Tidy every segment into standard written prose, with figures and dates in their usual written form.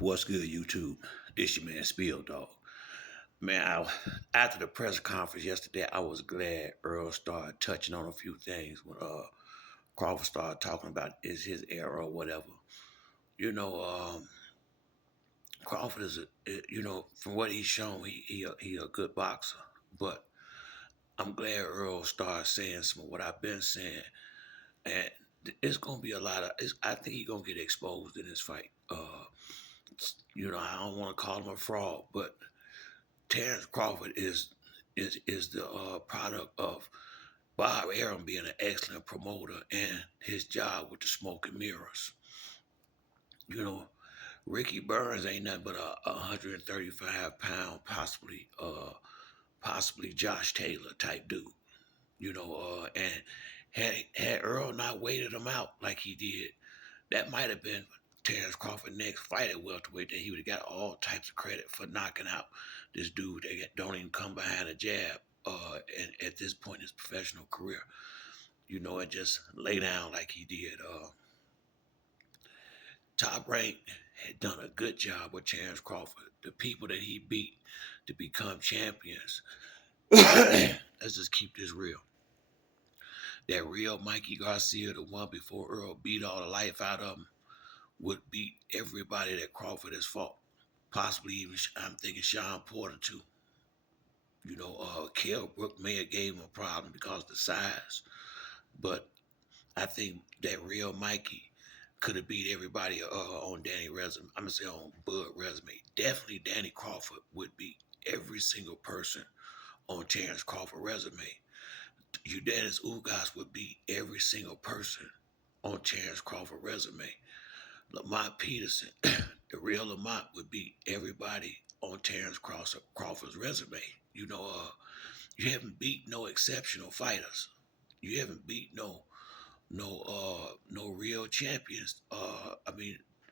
What's good, YouTube? This your man Spill Dog. Man, after the press conference yesterday, I was glad Earl started touching on a few things when Crawford started talking about is his era or whatever. You know, Crawford is from what he's shown, he a good boxer. But I'm glad Earl started saying some of what I've been saying, and it's gonna be a lot of. I think he's gonna get exposed in this fight. I don't want to call him a fraud, but Terrence Crawford is the product of Bob Arum being an excellent promoter and his job with the smoke and mirrors. You know, Ricky Burns ain't nothing but a 135-pound, possibly Josh Taylor type dude. And had Earl not waited him out like he did, that might have been Terrence Crawford's next fight at welterweight. That he would have got all types of credit for knocking out this dude that don't even come behind a jab. And at this point in his professional career, and just lay down like he did. Top Rank had done a good job with Terrence Crawford. The people that he beat to become champions. Let's just keep this real. That real Mikey Garcia, the one before Earl beat all the life out of him, would beat everybody that Crawford has fought. Possibly even, I'm thinking Sean Porter too. Kell Brook may have gave him a problem because of the size. But I think that real Mikey could have beat everybody on Danny resume. I'm gonna say on Bud resume. Definitely Danny Crawford would beat every single person on Terrence Crawford resume. Dennis Ugas would beat every single person on Terrence Crawford resume. Lamont Peterson, the real Lamont, would beat everybody on Terrence Crawford's resume. You haven't beat no exceptional fighters. You haven't beat no real champions.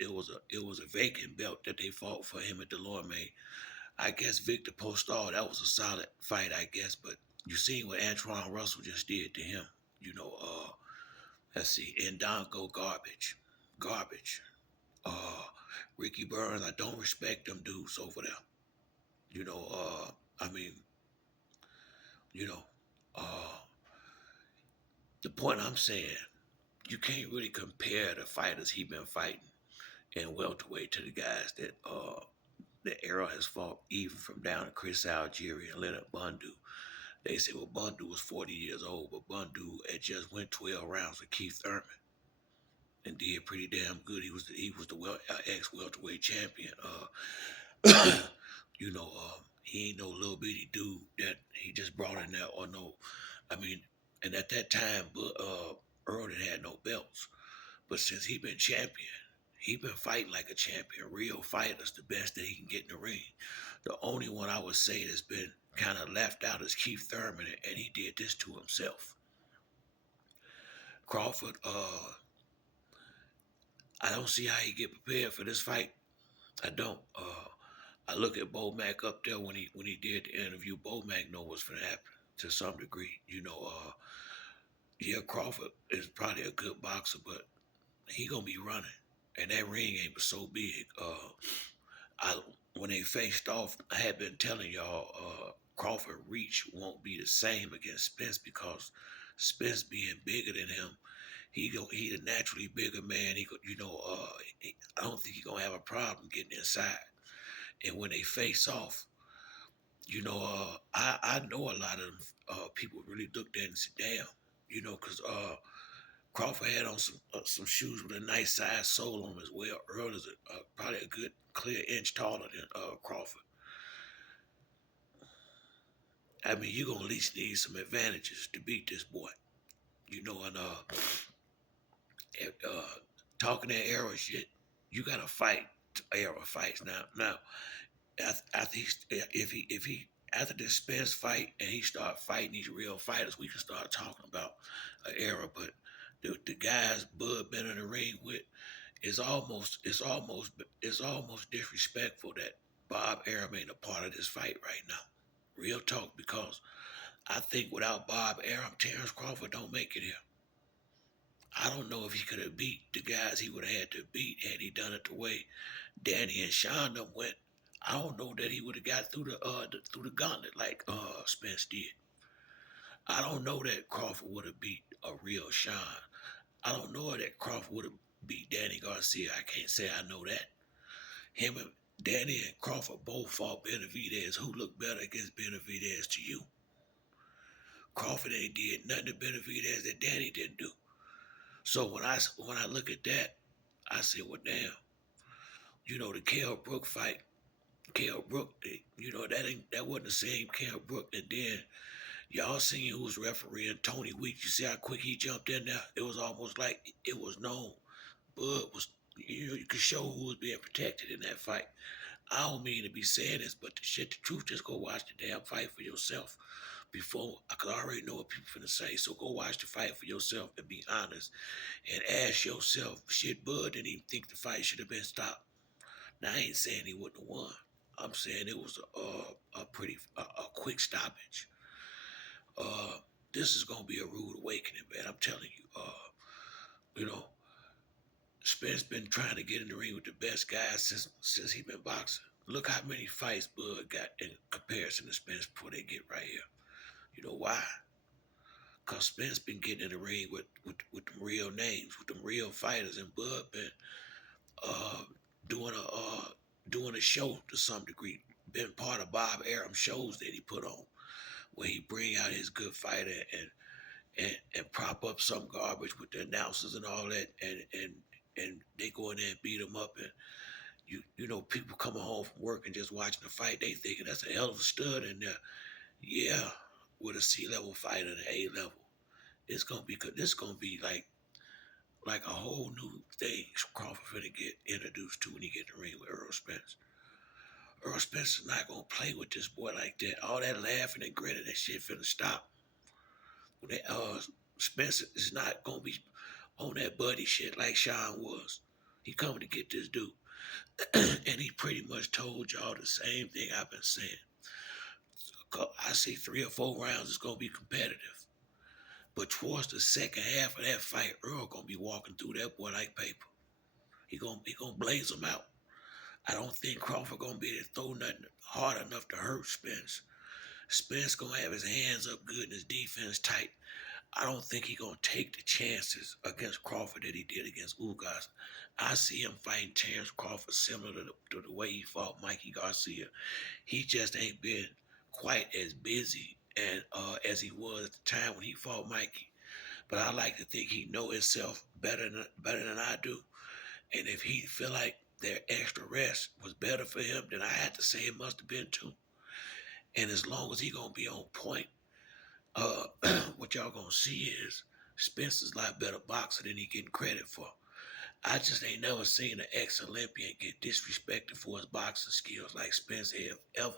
It was a vacant belt that they fought for him at Delorme. I guess Victor Postal, that was a solid fight, I guess, but you seen what Antoine Russell just did to him. Let's see, Ndongo garbage. Uh, Ricky Burns, I don't respect them dudes over there. You know, I mean, you know, uh, the point I'm saying, you can't really compare the fighters he been fighting in welterweight to the guys that Errol has fought, even from down to Chris Algieri and Leonard Bundu. They say, well, Bundu was 40 years old, but Bundu had just went 12 rounds with Keith Thurman and did pretty damn good. He was the ex welterweight champion. He ain't no little bitty dude that he just brought in there or no. I mean, and at that time, Earl didn't had no belts. But since he been champion, he been fighting like a champion. Real fighters, the best that he can get in the ring. The only one I would say that's been kind of left out is Keith Thurman, and he did this to himself. Crawford, I don't see how he get prepared for this fight. I don't. I look at Bo Mack up there when he did the interview. Bo Mack know what's gonna happen to some degree. Yeah, Crawford is probably a good boxer, but he gonna be running, and that ring ain't so big. When they faced off, I had been telling y'all Crawford reach won't be the same against Spence because Spence being bigger than him, he a naturally bigger man. I don't think he gonna have a problem getting inside. And when they face off, I know a lot of them, people really looked at it and said, damn, because Crawford had on some shoes with a nice size sole on them as well. Earl is probably a good clear inch taller than Crawford. I mean, you're gonna at least need some advantages to beat this boy. And talking that arrow shit, you gotta fight arrow fights now. After this Spence fight and he start fighting these real fighters, we can start talking about an era. But the guys Bud been in the ring with, it's almost disrespectful that Bob Arum ain't a part of this fight right now. Real talk, because I think without Bob Arum, Terrence Crawford don't make it here. I don't know if he could have beat the guys he would have had to beat had he done it the way Danny and Sean them went. I don't know that he would have got through the gauntlet like Spence did. I don't know that Crawford would have beat a real Sean. I don't know that Crawford would have beat Danny Garcia. I can't say I know that. Him and Danny and Crawford both fought Benavidez. Who looked better against Benavidez to you? Crawford ain't did nothing to Benavidez that Danny didn't do. So when I look at that, I say, well, damn. The Kell Brook fight. Kell Brook, that wasn't the same Kell Brook. And then y'all seen who was refereeing Tony Weeks. You see how quick he jumped in there? It was almost like it was known. Bud was, you could show who was being protected in that fight. I don't mean to be saying this, but the truth, just go watch the damn fight for yourself before, because I already know what people finna say. So go watch the fight for yourself and be honest and ask yourself, shit, Bud didn't even think the fight should have been stopped. Now, I ain't saying he wouldn't have won. I'm saying it was a quick stoppage. Uh, this is gonna be a rude awakening, man. I'm telling you. You know, Spence been trying to get in the ring with the best guys since he been boxing. Look how many fights Bud got in comparison to Spence before they get right here. You know why? Cause Spence been getting in the ring with them real names, with them real fighters, and Bud been uh, doing a show to some degree. Been part of Bob Arum shows that he put on, where he bring out his good fighter and prop up some garbage with the announcers and all that, and they go in there and beat him up, and people coming home from work and just watching the fight, they thinking that's a hell of a stud in there. Yeah, with a C-level fighter and an A-level, it's gonna be good. This gonna be like a whole new thing Crawford finna get introduced to when he get in the ring with Earl Spence. Earl Spence is not gonna play with this boy like that. All that laughing and grinning and shit finna stop. When they, Spence is not gonna be on that buddy shit like Sean was. He coming to get this dude. And he pretty much told y'all the same thing I've been saying. I see 3 or 4 rounds is gonna be competitive. But towards the second half of that fight, Earl gonna be walking through that boy like paper. He gonna blaze him out. I don't think Crawford gonna be able to throw nothing hard enough to hurt Spence. Spence gonna have his hands up good and his defense tight. I don't think he gonna take the chances against Crawford that he did against Ugas. I see him fighting Terrence Crawford similar to the way he fought Mikey Garcia. He just ain't been quite as busy and as he was at the time when he fought Mikey. But I like to think he know himself better than I do. And if he feel like their extra rest was better for him, then I had to say it must have been too. And as long as he gonna be on point, uh, what y'all gonna see is Spencer's a lot better boxer than he getting credit for. I just ain't never seen an ex-Olympian get disrespected for his boxing skills like Spence have ever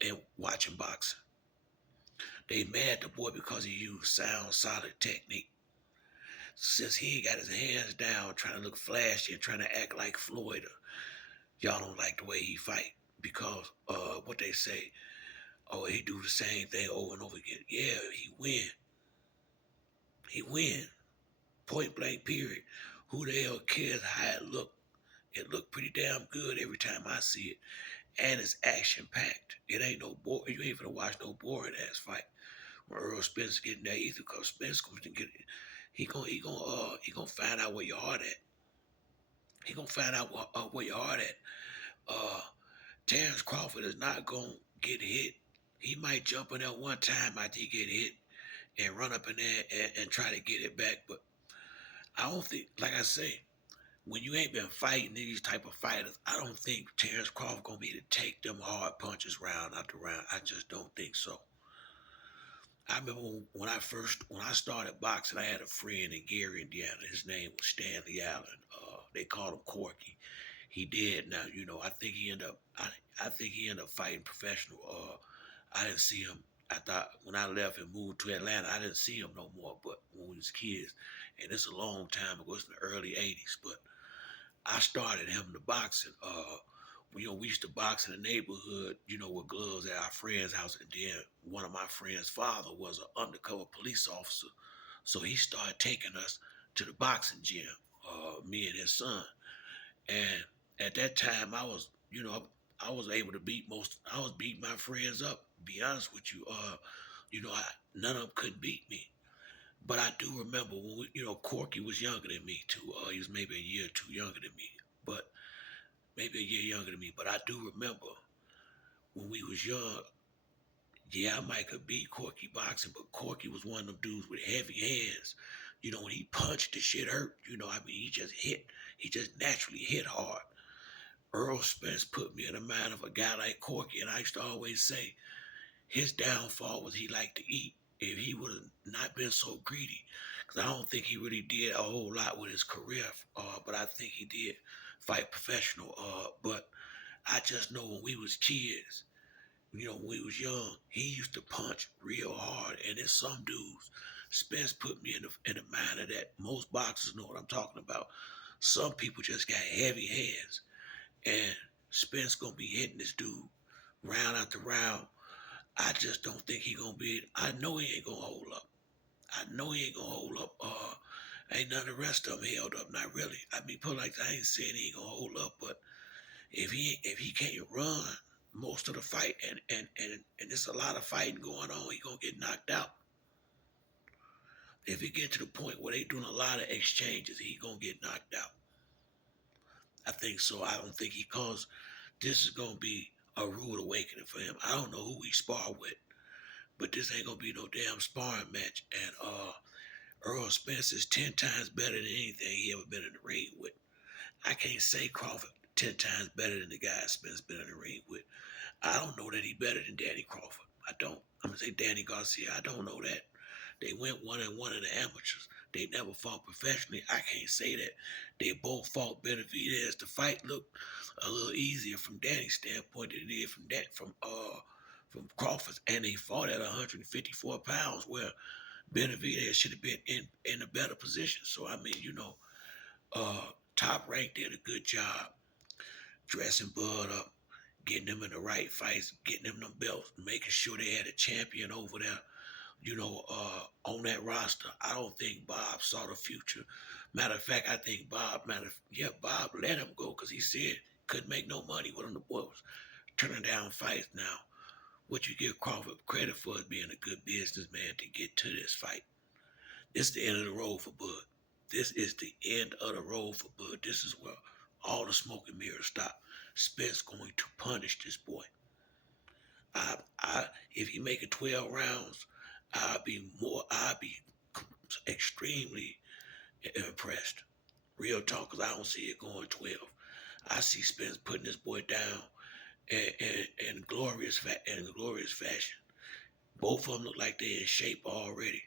in watching boxing. They mad the boy because he used sound, solid technique. Since he ain't got his hands down trying to look flashy and trying to act like Floyd, y'all don't like the way he fight because what they say, oh, he do the same thing over and over again. Yeah, he win. He win. Point blank period. Who the hell cares how it look? It look pretty damn good every time I see it. And it's action packed. It ain't no bore. You ain't gonna watch no boring ass fight. When Earl Spence getting that either, cause Spence gonna get it. He gonna find out where your heart at. He gonna find out where your heart at. Uh, Terrence Crawford is not gonna get hit. He might jump in there one time after he get hit and run up in there and try to get it back. But I don't think, like I say, when you ain't been fighting these type of fighters, I don't think Terrence Crawford gonna be able to take them hard punches round after round. I just don't think so. I remember when I started boxing, I had a friend in Gary, Indiana. His name was Stanley Allen. They called him Corky. He did now. I think he ended up. I think he ended up fighting professional. I didn't see him. I thought when I left and moved to Atlanta, I didn't see him no more. But when we was kids, and it's a long time ago, it's in the early '80s. But I started him to boxing. We used to box in the neighborhood, with gloves at our friend's house. And then one of my friend's father was an undercover police officer. So he started taking us to the boxing gym, me and his son. And at that time, I was, I was able to beat I was beating my friends up. Be honest with you, none of them couldn't beat me. But I do remember when Corky was younger than me too. He was maybe a year or two younger than me, but maybe a year younger than me. But I do remember when we was young. Yeah, I might could beat Corky boxing, but Corky was one of them dudes with heavy hands. When he punched, the shit hurt. I mean, he just hit. He just naturally hit hard. Earl Spence put me in the mind of a guy like Corky, and I used to always say his downfall was he liked to eat. If he would have not been so greedy, because I don't think he really did a whole lot with his career, but I think he did fight professional. But I just know when we was kids, when we was young, he used to punch real hard, and there's some dudes. Spence put me in the mind of that. Most boxers know what I'm talking about. Some people just got heavy hands, and Spence gonna be hitting this dude round after round. I just don't think he gonna be. I know he ain't gonna hold up. I know he ain't gonna hold up. Ain't none of the rest of them held up. Not really. I mean, put like I ain't saying he ain't gonna hold up, but if he can't run most of the fight, and there's a lot of fighting going on, he gonna get knocked out. If he get to the point where they doing a lot of exchanges, he gonna get knocked out. I think so. I don't think cause this is gonna be a rude awakening for him. I don't know who he spar with, but this ain't gonna be no damn sparring match. And Earl Spence is 10 times better than anything he ever been in the ring with. I can't say Crawford 10 times better than the guy Spence been in the ring with. I don't know that he better than Danny Crawford. I don't. I'm gonna say Danny Garcia. I don't know that. They went 1-1 in the amateurs. They never fought professionally. I can't say that. They both fought Benavidez. The fight looked a little easier from Danny's standpoint than it did from Crawford's, and they fought at 154 pounds, where Benavidez should have been in a better position. So I mean, Top Rank did a good job dressing Bud up, getting them in the right fights, getting them belts, making sure they had a champion over there, on that roster. I don't think Bob saw the future. Matter of fact, I think Bob let him go because he said couldn't make no money with him. The boy was turning down fights. Now, what you give Crawford credit for is being a good businessman to get to this fight. This is the end of the road for Bud. This is the end of the road for Bud. This is where all the smoke and mirrors stop. Spence going to punish this boy. If he make it 12 rounds, I'll be extremely impressed. Real talk, because I don't see it going 12. I see Spence putting this boy down in glorious fashion. Both of them look like they're in shape already.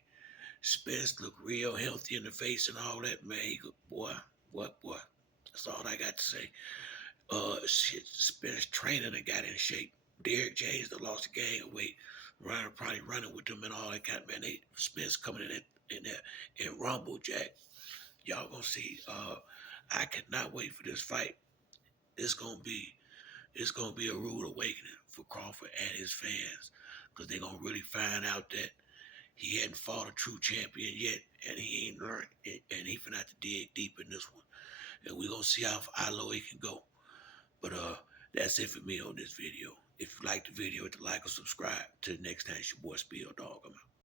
Spence look real healthy in the face and all that, man. Boy. That's all I got to say. Spence training and got in shape. Derrick James that lost the game of weight, probably running with them and all that kind of, man. Spence coming in Rumble Jack. Y'all gonna see. I cannot wait for this fight. It's gonna be a rude awakening for Crawford and his fans, because they're gonna really find out that he hadn't fought a true champion yet, and he ain't learned, and he finna have to dig deep in this one. And we're gonna see how low he can go. But that's it for me on this video. If you like the video, hit the like or subscribe. Till the next time, it's your boy Spill Dog. I'm out.